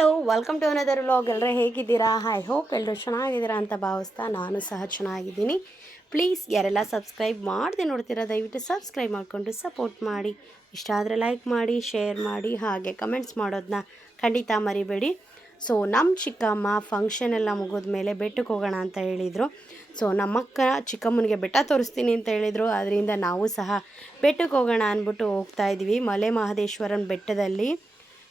Hello welcome to another vlog ಎಲ್ಲರೂ ಹೇಗಿದ್ದೀರಾ? I hope ಎಲ್ಲರೂ ಚೆನ್ನಾಗಿದ್ದೀರಾ ಅಂತ ಭಾವಿಸ್ತಾ ನಾನು ಸಹ ಚೆನ್ನಾಗಿದ್ದೀನಿ. ಪ್ಲೀಸ್ ಯಾರೆಲ್ಲ ಸಬ್ಸ್ಕ್ರೈಬ್ ಮಾಡದೆ ನೋಡ್ತೀರಾ, ದಯವಿಟ್ಟು ಸಬ್ಸ್ಕ್ರೈಬ್ ಮಾಡಿಕೊಂಡು ಸಪೋರ್ಟ್ ಮಾಡಿ. ಇಷ್ಟ ಆದರೆ ಲೈಕ್ ಮಾಡಿ ಶೇರ್ ಮಾಡಿ, ಹಾಗೆ ಕಮೆಂಟ್ಸ್ ಮಾಡೋದನ್ನ ಖಂಡಿತ ಮರಿಬೇಡಿ. ಸೊ ನಮ್ಮ ಚಿಕ್ಕಮ್ಮ ಫಂಕ್ಷನ್ ಎಲ್ಲ ಮುಗಿದ ಮೇಲೆ ಬೆಟ್ಟಕ್ಕೆ ಹೋಗೋಣ ಅಂತ ಹೇಳಿದರು. ಸೊ ನಮ್ಮಕ್ಕ ಚಿಕ್ಕಮ್ಮನಿಗೆ ಬೆಟ್ಟ ತೋರಿಸ್ತೀನಿ ಅಂತ ಹೇಳಿದರು. ಅದರಿಂದ ನಾವು ಸಹ ಬೆಟ್ಟಕ್ಕೆ ಹೋಗೋಣ ಅಂದ್ಬಿಟ್ಟು ಹೋಗ್ತಾ ಇದ್ವಿ ಮಲೆ ಮಹದೇಶ್ವರನ ಬೆಟ್ಟದಲ್ಲಿ.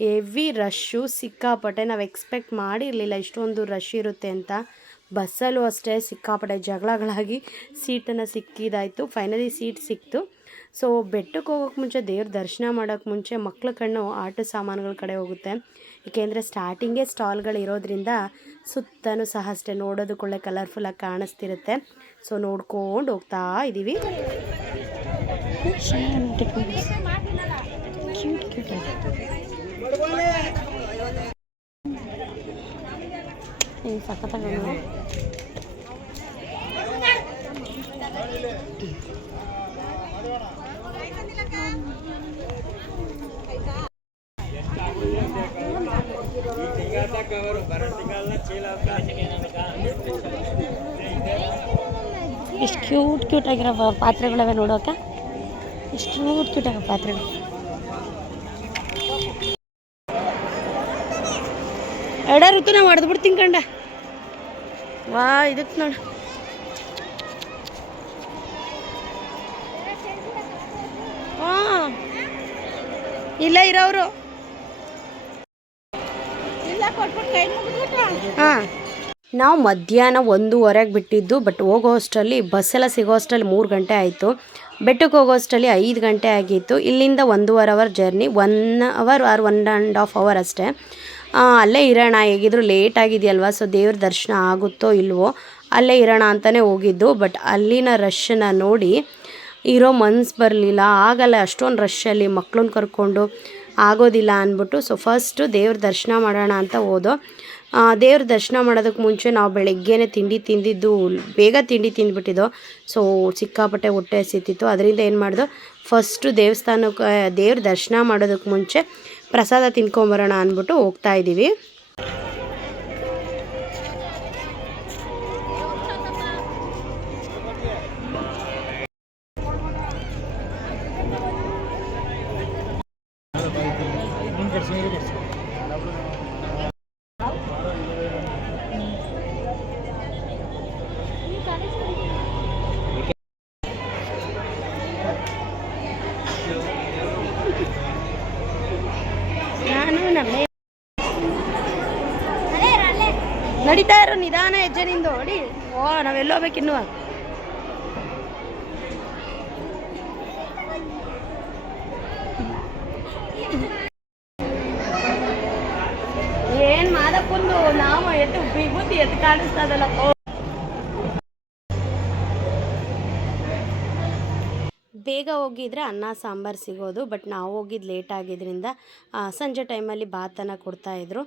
ಹೆವಿ ರಶ್ಶು ಸಿಕ್ಕಾಪಟ್ಟೆ. ನಾವು ಎಕ್ಸ್ಪೆಕ್ಟ್ ಮಾಡಿರಲಿಲ್ಲ ಇಷ್ಟೊಂದು ರಶ್ ಇರುತ್ತೆ ಅಂತ. ಬಸ್ಸಲ್ಲೂ ಅಷ್ಟೇ ಸಿಕ್ಕಾಪಟ್ಟೆ ಜಗಳಗಳಾಗಿ ಸೀಟನ್ನು ಸಿಕ್ಕಿದಾಯಿತು. ಫೈನಲಿ ಸೀಟ್ ಸಿಕ್ತು. ಸೊ ಬೆಟ್ಟಕ್ಕೆ ಹೋಗೋಕೆ ಮುಂಚೆ, ದೇವ್ರ ದರ್ಶನ ಮಾಡೋಕ್ಕೆ ಮುಂಚೆ ಮಕ್ಳ ಕಣ್ಣು ಆಟ ಸಾಮಾನುಗಳ ಕಡೆ ಹೋಗುತ್ತೆ. ಏಕೆಂದರೆ ಸ್ಟಾರ್ಟಿಂಗೇ ಸ್ಟಾಲ್ಗಳು ಇರೋದ್ರಿಂದ ಸುತ್ತಲೂ ಸಹ ಅಷ್ಟೇ ನೋಡೋದಕ್ಕೊಳ್ಳೆ ಕಲರ್ಫುಲ್ಲಾಗಿ ಕಾಣಿಸ್ತಿರುತ್ತೆ. ಸೊ ನೋಡ್ಕೊಂಡು ಹೋಗ್ತಾ ಇದ್ದೀವಿ ಕ್ಯೂಟ್ ಕ್ಯೂಟ್ ಈ ಸಖತ್ತಾಗಿ ಎಷ್ಟು ಕ್ಯೂಟ್ ಕ್ಯೂಟ್ ಆಗಿರೋ ಪಾತ್ರೆಗಳವೆ ನೋಡೋಕೆ. ಇಷ್ಟು ಕ್ಯೂಟ್ ಕ್ಯೂಟ್ ಆಗೋ ಪಾತ್ರೆಗಳು. ಎಡ ಋತು ನಾವು ಹೊಡೆದು ಬಿಡ್ತೀನಿ ಕಂಡ. ವಾ ಇದಕ್ಕೆ ನೋಡ. ಹಾಂ. ಇಲ್ಲ ಇರೋರು ಹಾಂ. ನಾವು ಮಧ್ಯಾಹ್ನ ಒಂದೂವರೆಗೆ ಬಿಟ್ಟಿದ್ದು ಬಟ್ ಹೋಗೋ ಅಷ್ಟರಲ್ಲಿ ಬಸ್ಸೆಲ್ಲ ಸಿಗೋ ಅಷ್ಟರಲ್ಲಿ ಮೂರು ಗಂಟೆ ಆಯಿತು. ಬೆಟ್ಟಕ್ಕೆ ಹೋಗೋ ಅಷ್ಟರಲ್ಲಿ ಐದು ಗಂಟೆ ಆಗಿತ್ತು. ಇಲ್ಲಿಂದ ಒಂದೂವರೆ hour journey one hour or one and half hour ಅಷ್ಟೇ. ಅಲ್ಲೇ ಇರೋಣ, ಹೇಗಿದ್ರು ಲೇಟ್ ಆಗಿದೆಯಲ್ವಾ ಸೊ ದೇವ್ರ ದರ್ಶನ ಆಗುತ್ತೋ ಇಲ್ವೋ, ಅಲ್ಲೇ ಇರೋಣ ಅಂತಲೇ ಹೋಗಿದ್ದು ಬಟ್ ಅಲ್ಲಿನ ರಶ್ಶನ್ನು ನೋಡಿ ಇರೋ ಮನ್ಸು ಬರಲಿಲ್ಲ. ಆಗಲ್ಲ, ಅಷ್ಟೊಂದು ರಶ್ಶಲ್ಲಿ ಮಕ್ಳನ್ನ ಕರ್ಕೊಂಡು ಆಗೋದಿಲ್ಲ ಅಂದ್ಬಿಟ್ಟು ಸೊ ಫಸ್ಟು ದೇವ್ರ ದರ್ಶನ ಮಾಡೋಣ ಅಂತ ಹೋದೋ. ದೇವ್ರ ದರ್ಶನ ಮಾಡೋದಕ್ಕೆ ಮುಂಚೆ ನಾವು ಬೆಳಗ್ಗೆನೇ ತಿಂಡಿ ತಿಂದಿದ್ದು, ಬೇಗ ತಿಂಡಿ ತಿಂದ್ಬಿಟ್ಟಿದ್ದೋ ಸೊ ಸಿಕ್ಕಾಪಟ್ಟೆ ಹೊಟ್ಟೆ ಸಿತ್ತಿತ್ತು ಅದರಿಂದ ಏನು ಮಾಡಿದೋ ಫಸ್ಟು ದೇವಸ್ಥಾನಕ್ಕೆ, ದೇವ್ರ ದರ್ಶನ ಮಾಡೋದಕ್ಕೆ ಮುಂಚೆ ಪ್ರಸಾದ ತಿನ್ಕೊಂಬರೋಣ ಅಂದ್ಬಿಟ್ಟು ಹೋಗ್ತಾ ಇದ್ದೀವಿ ನಾನು ನಮ್ಮೆ ನಡೀತಾ ಇರೋ ನಿಧಾನ ಹೆಜ್ಜೆ ನಿಂದು, ಹೊಡಿ. ಓ, ನಾವೆಲ್ಲ ಹೋಗ್ಬೇಕಿನ್ನು ಏನ್ ಮಾದಕ್ಕೊಂದು ನಾವು ಎತ್ತು ವಿಭೂತಿ ಎತ್ತು ಕಾಣಿಸ್ತದಲ್ಲ ಬೇಗ ಹೋಗಿದ್ರೆ ಅನ್ನ, ಸಾಂಬಾರು ಸಿಗೋದು, ಬಟ್ ನಾವು ಹೋಗಿದ್ದು ಲೇಟ್ ಆಗಿದ್ದರಿಂದ ಸಂಜೆ ಟೈಮಲ್ಲಿ ಭಾತನ್ನು ಕೊಡ್ತಾಯಿದ್ರು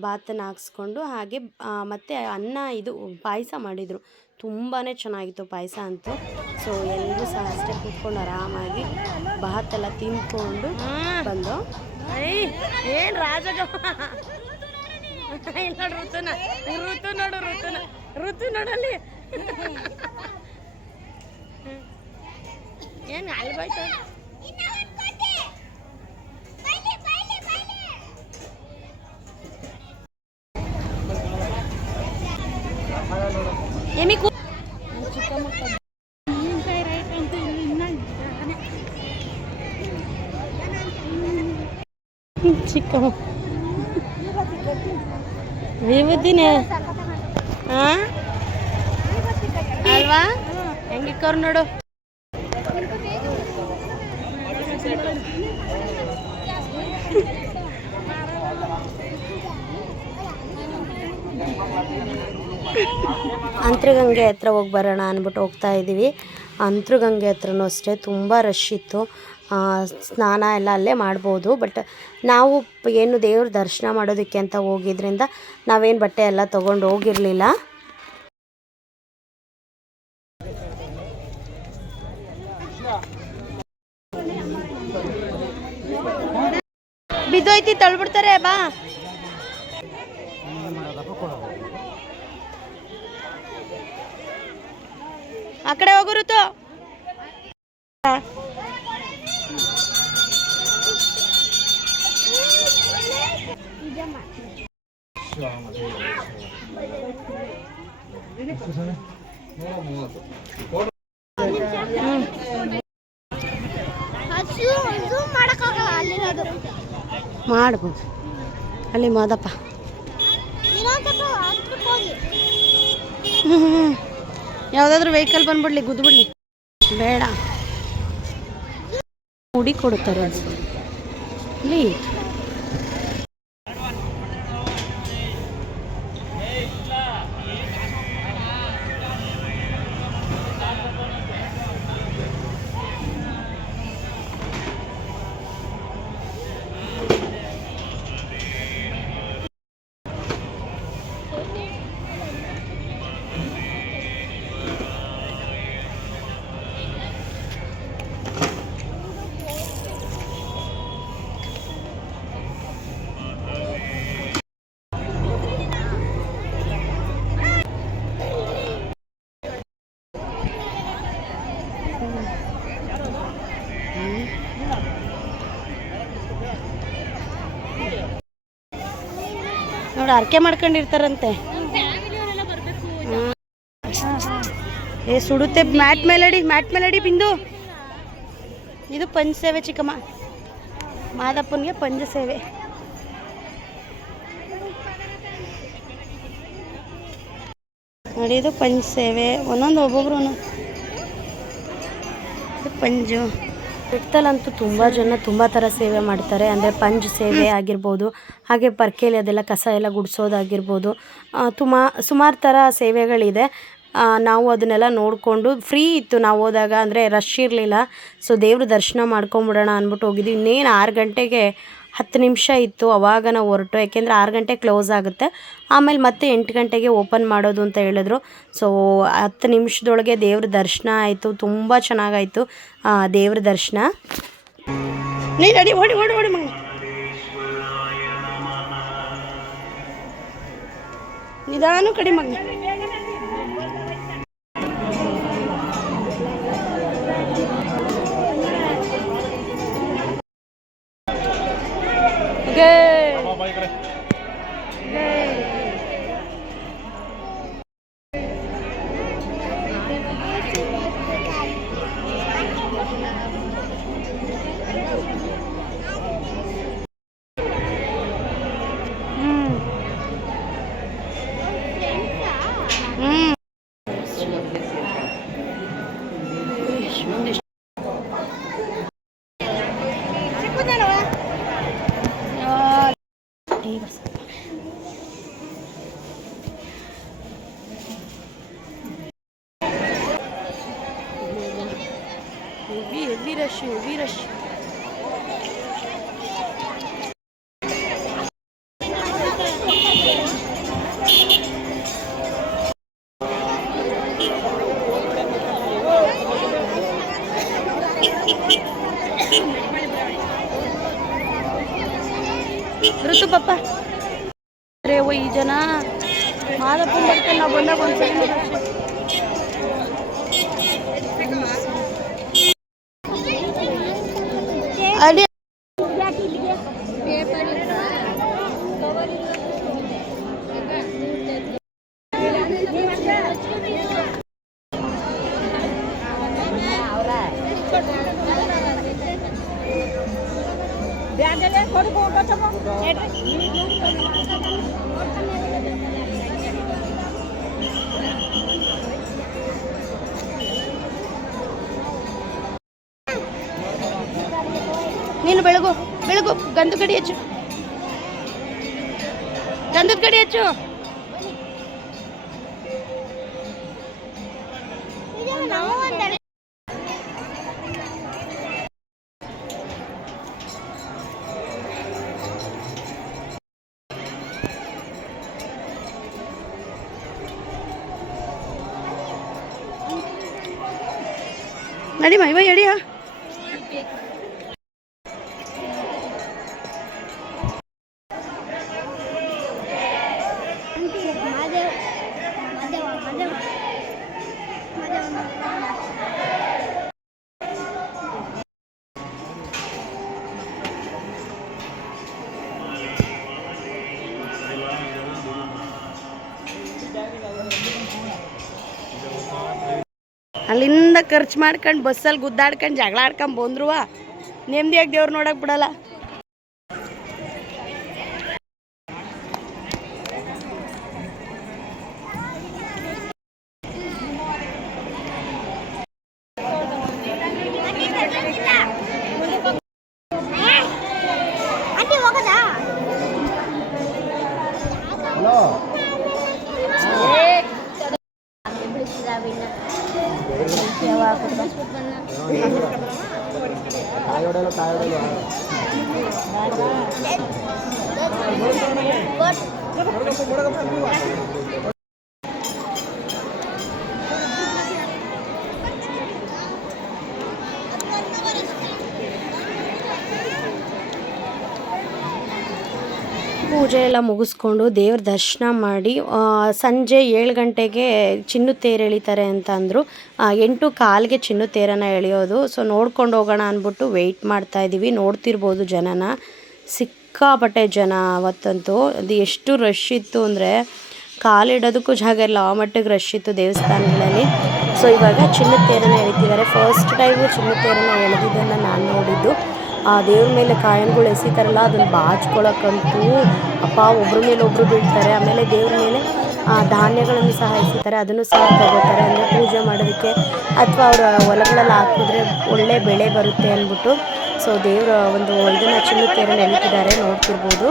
ಭಾತನ ಹಾಕ್ಸ್ಕೊಂಡು ಹಾಗೆ ಮತ್ತು ಅನ್ನ ಇದು ಪಾಯಸ ಮಾಡಿದರು. ತುಂಬಾ ಚೆನ್ನಾಗಿತ್ತು ಪಾಯಸ ಅಂತೂ. ಸೊ ಎಲ್ಲರೂ ಸಹ ಅಷ್ಟೇ ಕೂತ್ಕೊಂಡು ಆರಾಮಾಗಿ ಭಾತೆಲ್ಲ ತಿಂದ್ಕೊಂಡು ಬಂದು. ಏನು ರಾಜಗ ಇಲ್ಲ ನೋಡು ಋತುನ. ಋತು ನೋಡು ಋತುನ. ಋತು ನೋಡಲ್ಲಿ. ಏನು ಅಲ್ಬೋಯ್ತು ಎಮಿ ಕೂ ಚಿಕ್ಕ ವಿಭೂತಿನೇ ಹಾಂ ಅಲ್ವಾ? ಹೆಂಗಿಕ್ಕವ್ರು ನೋಡು. ಅಂತರಗಂಗೆ ಹತ್ರ ಹೋಗಿ ಬರೋಣ ಅಂದ್ಬಿಟ್ಟು ಹೋಗ್ತಾ ಇದ್ದೀವಿ. ಅಂತರಗಂಗೆ ಹತ್ರನೂ ಅಷ್ಟೇ ತುಂಬ ರಶ್ ಇತ್ತು. ಸ್ನಾನ ಎಲ್ಲ ಅಲ್ಲೇ ಮಾಡ್ಬೋದು ಬಟ್ ನಾವು ಏನು ದೇವ್ರ ದರ್ಶನ ಮಾಡೋದಕ್ಕೆ ಅಂತ ಹೋಗಿದ್ರಿಂದ ನಾವೇನು ಬಟ್ಟೆ ಎಲ್ಲ ತೊಗೊಂಡು ಹೋಗಿರಲಿಲ್ಲ. ಬಿದ್ದೋಯ್ತಿ, ತಳ್ಬಿಡ್ತಾರೆ, ಬಾ. ಆ ಕಡೆ ಹೋಗು ಋತು. ಮಾಡಕ್ಕಾಗಲ್ಲ ಅಲ್ಲಿರೋದು ಮಾಡ್ಬೋದು ಅಲ್ಲಿ ಮಾದಪ್ಪ ಹ್ಮ್ ಹ್ಮ್. ಹ್ಞೂ ಹ್ಞೂ ಯಾವುದಾದ್ರೂ ವೆಹಿಕಲ್ ಬಂದ್ಬಿಡ್ಲಿ ಗುದ್ಬಿಡ್ಲಿ ಬೇಡ. ಹುಡಿ ಕೊಡುತ್ತಾರೆ. ಇಲ್ಲಿ. ನೋಡಿ ಅರ್ಕೆ ಮಾಡ್ಕೊಂಡಿರ್ತಾರಂತೆ. ಏ, ಸುಡುತ್ತೆ. ಮ್ಯಾಟ್ ಮೇಲಡಿ ಮ್ಯಾಟ್ ಮೇಲಡಿ ಬಿಂದು. ಇದು ಪಂಚ ಸೇವೆ, ಚಿಕ್ಕಮ್ಮ. ಮಾದಪ್ಪನಿಗೆ ಪಂಚ ಸೇವೆ. ನೋಡಿ, ಇದು ಪಂಚ ಸೇವೆ. ಒಂದೊಂದು ಒಬ್ಬೊಬ್ರು ಇದು ಪಂಜು ಬೆಟ್ಟದಲ್ಲಂತೂ ತುಂಬ ಜನ ತುಂಬ ಥರ ಸೇವೆ ಮಾಡ್ತಾರೆ. ಅಂದರೆ ಪಂಜ್ ಸೇವೆ ಆಗಿರ್ಬೋದು, ಹಾಗೆ ಪರ್ಕೇಲಿ ಅದೆಲ್ಲ ಕಸ ಎಲ್ಲ ಗುಡಿಸೋದಾಗಿರ್ಬೋದು ತುಮ, ಸುಮಾರು ಥರ ಸೇವೆಗಳಿದೆ. ನಾವು ಅದನ್ನೆಲ್ಲ ನೋಡಿಕೊಂಡು ಫ್ರೀ ಇತ್ತು. ನಾವು ಹೋದಾಗ ಅಂದರೆ ರಶ್ ಇರಲಿಲ್ಲ. ಸೊ ದೇವ್ರ ದರ್ಶನ ಮಾಡ್ಕೊಂಬಿಡೋಣ ಅಂದ್ಬಿಟ್ಟು ಹೋಗಿದ್ವಿ. ಇನ್ನೇನು ಆರು ಗಂಟೆಗೆ ಹತ್ತು ನಿಮಿಷ ಇತ್ತು ಅವಾಗ ನಾವು ಹೊರಟು, ಯಾಕೆಂದರೆ ಆರು ಗಂಟೆ ಕ್ಲೋಸ್ ಆಗುತ್ತೆ. ಆಮೇಲೆ ಮತ್ತೆ ಎಂಟು ಗಂಟೆಗೆ ಓಪನ್ ಮಾಡೋದು ಅಂತ ಹೇಳಿದ್ರು. ಸೊ ಹತ್ತು ನಿಮಿಷದೊಳಗೆ ದೇವ್ರ ದರ್ಶನ ಆಯಿತು, ತುಂಬ ಚೆನ್ನಾಗಾಯಿತು. ದೇವ್ರ ದರ್ಶನ. ಕಡಿಮೆ ನಿಧಾನ ಕಡಿ heavy heavy rush heavy rush ಋತು ಈ ಜನ? ಮಾದಪ್ಪ ನಾವು ಬಂದಾಗ ಒಂದ್ಸಲ ಬೆಳಗು ಗಂಧದ ಗಡಿ ಹೆಚ್ಚು. ಗಂಧದ ಗಡಿ ಹೆಚ್ಚು. ನಡಿಮ ಇವ ಎಡಿಯ ಖರ್ಚು ಮಾಡ್ಕೊಂಡು ಬಸ್ಸಲ್ಲಿ ಗುದ್ದಾಡ್ಕೊಂಡು ಜಗಳ ಆಡ್ಕೊಂಡು ಬಂದ್ರುವ? ನೆಮ್ಮದಿಯಾಗಿ ದೇವ್ರು ನೋಡಕ್ ಬಿಡಲ್ಲ ಆಂಟಿ ಹೋಗೋದಾ ಪೂಜೆ ಎಲ್ಲ ಮುಗಿಸ್ಕೊಂಡು ದೇವ್ರ ದರ್ಶನ ಮಾಡಿ ಸಂಜೆ ಏಳು ಗಂಟೆಗೆ ಚಿನ್ನು ತೇರು ಎಳಿತಾರೆ ಅಂತ ಅಂದರು. ಎಂಟು ಕಾಲಿಗೆ ಚಿನ್ನು ತೇರನ್ನು ಎಳೆಯೋದು. ಸೊ ನೋಡ್ಕೊಂಡು ಹೋಗೋಣ ಅಂದ್ಬಿಟ್ಟು ವೆಯ್ಟ್ ಮಾಡ್ತಾ ಇದ್ದೀವಿ ನೋಡ್ತಿರ್ಬೋದು ಜನನ. ಸಿಕ್ಕಾಪಟ್ಟೆ ಜನ ಅವತ್ತಂತೂ, ಅದು ಎಷ್ಟು ರಶ್ ಇತ್ತು ಅಂದರೆ ಕಾಲಿಡೋದಕ್ಕೂ ಜಾಗ ಇಲ್ಲ, ಆ ಮಟ್ಟಿಗೆ ರಶ್ ಇತ್ತು ದೇವಸ್ಥಾನಗಳಲ್ಲಿ. ಸೊ ಇವಾಗ ಚಿನ್ನದ ತೇರನ್ನು ಎಳಿತಿದ್ದಾರೆ. ಫಸ್ಟ್ ಟೈಮು ಚಿನ್ನದ ತೇರನ್ನು ಎಳೆದಿದ್ದನ್ನು ನಾನು ನೋಡಿದ್ದು. ಆ ದೇವ್ರ ಮೇಲೆ ಕಾಯನ್ಗಳು ಎಸಿತಾರಲ್ಲ, ಅದನ್ನು ಬಾಚ್ಕೊಳಕ್ಕಂತೂ ಅಪ್ಪ ಒಬ್ರ ಮೇಲೆ ಒಬ್ಬರು ಬೀಳ್ತಾರೆ. ಆಮೇಲೆ ದೇವ್ರ ಮೇಲೆ, ಆ, ಧಾನ್ಯಗಳನ್ನು ಸಹ ಎಸಿತಾರೆ. ಅದನ್ನು ಸಹ ತಗೋತಾರೆ. ಅಂದರೆ ಪೂಜೆ ಮಾಡೋದಕ್ಕೆ ಅಥವಾ ಅವರ ಹೊಲಗಳಲ್ಲಿ ಹಾಕಿದ್ರೆ ಒಳ್ಳೆ ಬೆಳೆ ಬರುತ್ತೆ ಅಂದ್ಬಿಟ್ಟು ಸೊ ದೇವರ ಒಂದು ಇದನ್ನು ಚಿನ್ನದ ತೇರನ್ನು ಎಳಿತಿದ್ದಾರೆ ನೋಡ್ತಿರ್ಬೋದು.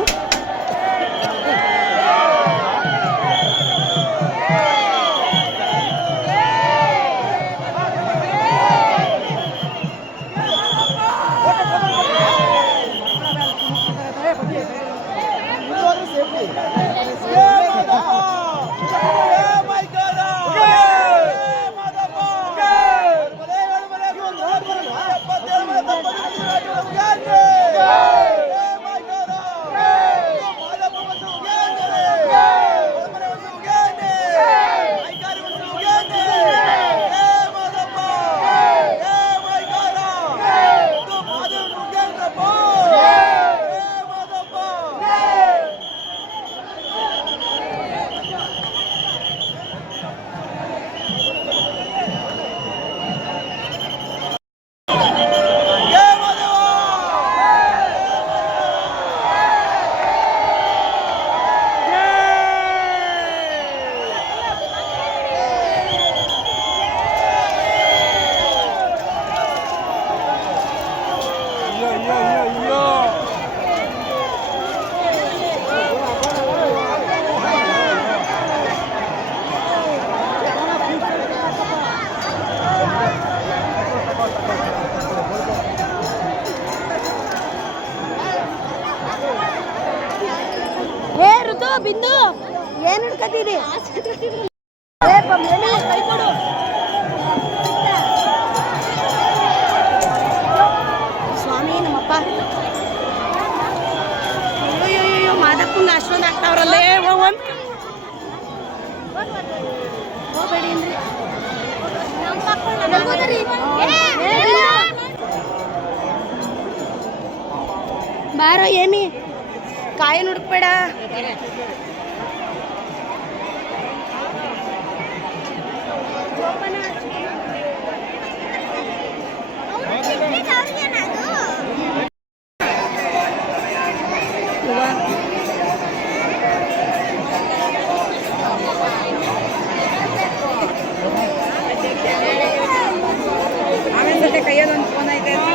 ಕೈ ಸ್ವಾಮಿ ನಮ್ಮಪ್ಪ. ಅಯ್ಯೋ ಮಾದಪ್ಪಂಗ ಅಷ್ಟೊಂದು ಆಗ್ತಾವ್ರಲ್ಲೇ. ಒಂದ್ ಹೋಗ್ಬೇಡಿ ಅಂದ್ರಿ. ಬಾರೋ ಏಮಿ. ಕಾಯಿ ಹುಡುಕ್ಬೇಡ. はいです。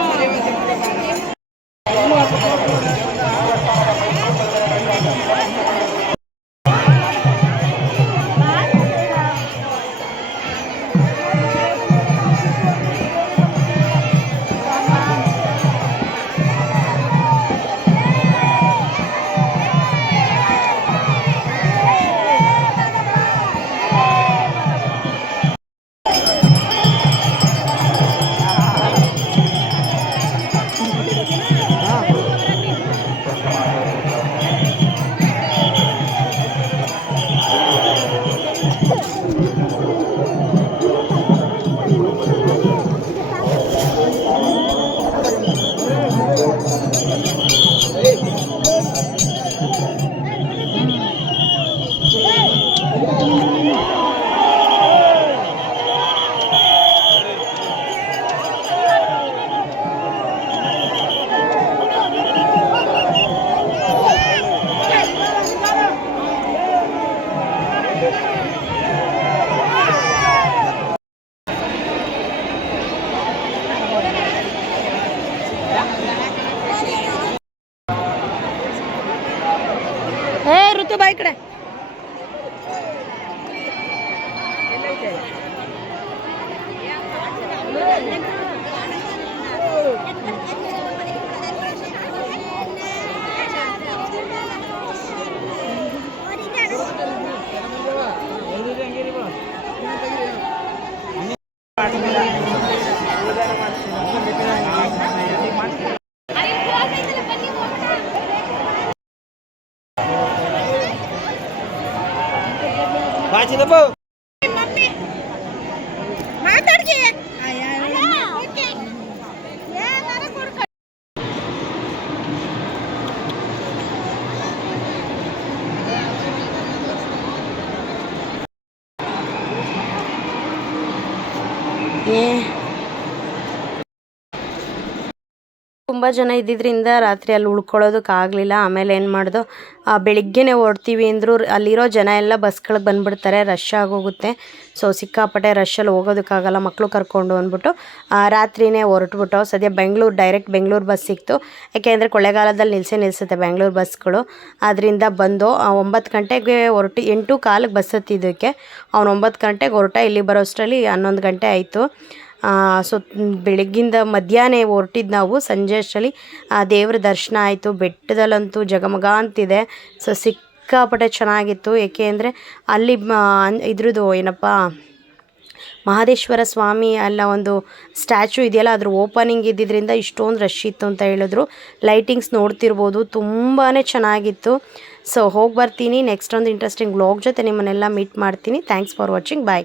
ಏ ಜನ ಇದ್ದಿದ್ದರಿಂದ ರಾತ್ರಿ ಅಲ್ಲಿ ಉಳ್ಕೊಳ್ಳೋದಕ್ಕಾಗಲಿಲ್ಲ ಆಮೇಲೆ ಏನು ಮಾಡ್ದು? ಬೆಳಿಗ್ಗೆನೇ ಹೊರಡ್ತೀವಿ ಅಂದರು ಅಲ್ಲಿರೋ ಜನ ಎಲ್ಲ ಬಸ್ಗಳಿಗೆ ಬಂದುಬಿಡ್ತಾರೆ ರಶ್ ಆಗೋಗುತ್ತೆ ಸೊ ಸಿಕ್ಕಾಪಟ್ಟೆ ರಶ್ಶಲ್ಲಿ ಹೋಗೋದಕ್ಕಾಗಲ್ಲ ಮಕ್ಕಳು ಕರ್ಕೊಂಡು ಅಂದ್ಬಿಟ್ಟು ರಾತ್ರಿನೇ ಹೊರಟ್ಬಿಟ್ಟು, ಸದ್ಯ ಬೆಂಗಳೂರು ಡೈರೆಕ್ಟ್ ಬೆಂಗಳೂರು ಬಸ್ ಸಿಕ್ತು. ಯಾಕೆಂದರೆ ಕೊಳ್ಳೆಗಾಲದಲ್ಲಿ ನಿಲ್ಲಿಸೇ ನಿಲ್ಲಿಸುತ್ತೆ ಬೆಂಗಳೂರು ಬಸ್ಗಳು ಅದರಿಂದ ಬಂದು ಒಂಬತ್ತು ಗಂಟೆಗೆ ಹೊರಟು, ಎಂಟು ಕಾಲಿಗೆ ಬಸ್ ಹತ್ತಿದ್ದಕ್ಕೆ. ಅವ್ನು ಒಂಬತ್ತು ಗಂಟೆಗೆ ಹೊರಟ, ಇಲ್ಲಿ ಬರೋಷ್ಟರಲ್ಲಿ ಹನ್ನೊಂದು ಗಂಟೆ ಆಯಿತು. ಸೊ ಬೆಳಗ್ಗಿಂದ ಮಧ್ಯಾಹ್ನ ಹೊರಟಿದ್ದು ನಾವು, ಸಂಜೆ ಅಷ್ಟರಲ್ಲಿ, ಆ, ದೇವ್ರ ದರ್ಶನ ಆಯಿತು. ಬೆಟ್ಟದಲ್ಲಂತೂ ಜಗಮಗ ಅಂತಿದೆ. ಸೊ, ಸಿಕ್ಕಾಪಟ್ಟೆ ಚೆನ್ನಾಗಿತ್ತು. ಏಕೆ ಅಂದರೆ, ಅಲ್ಲಿ ಇದ್ರದ್ದು ಏನಪ್ಪ, ಮಹದೇಶ್ವರ ಸ್ವಾಮಿ ಅಲ್ಲ ಒಂದು ಸ್ಟ್ಯಾಚು ಇದೆಯಲ್ಲ, ಅದ್ರ ಓಪನಿಂಗ್ ಇದ್ದಿದ್ದರಿಂದ ಇಷ್ಟೊಂದು ರಶ್ ಇತ್ತು ಅಂತ ಹೇಳಿದ್ರು. ಲೈಟಿಂಗ್ಸ್ ನೋಡ್ತಿರ್ಬೋದು ತುಂಬಾ ಚೆನ್ನಾಗಿತ್ತು. ಸೊ, ಹೋಗಿ ಬರ್ತೀನಿ, ನೆಕ್ಸ್ಟ್ ಒಂದು ಇಂಟ್ರೆಸ್ಟಿಂಗ್ ವ್ಲಾಗ್ ಜೊತೆ ನಿಮ್ಮನ್ನೆಲ್ಲ ಮೀಟ್ ಮಾಡ್ತೀನಿ. Thanks for watching. ಬಾಯ್.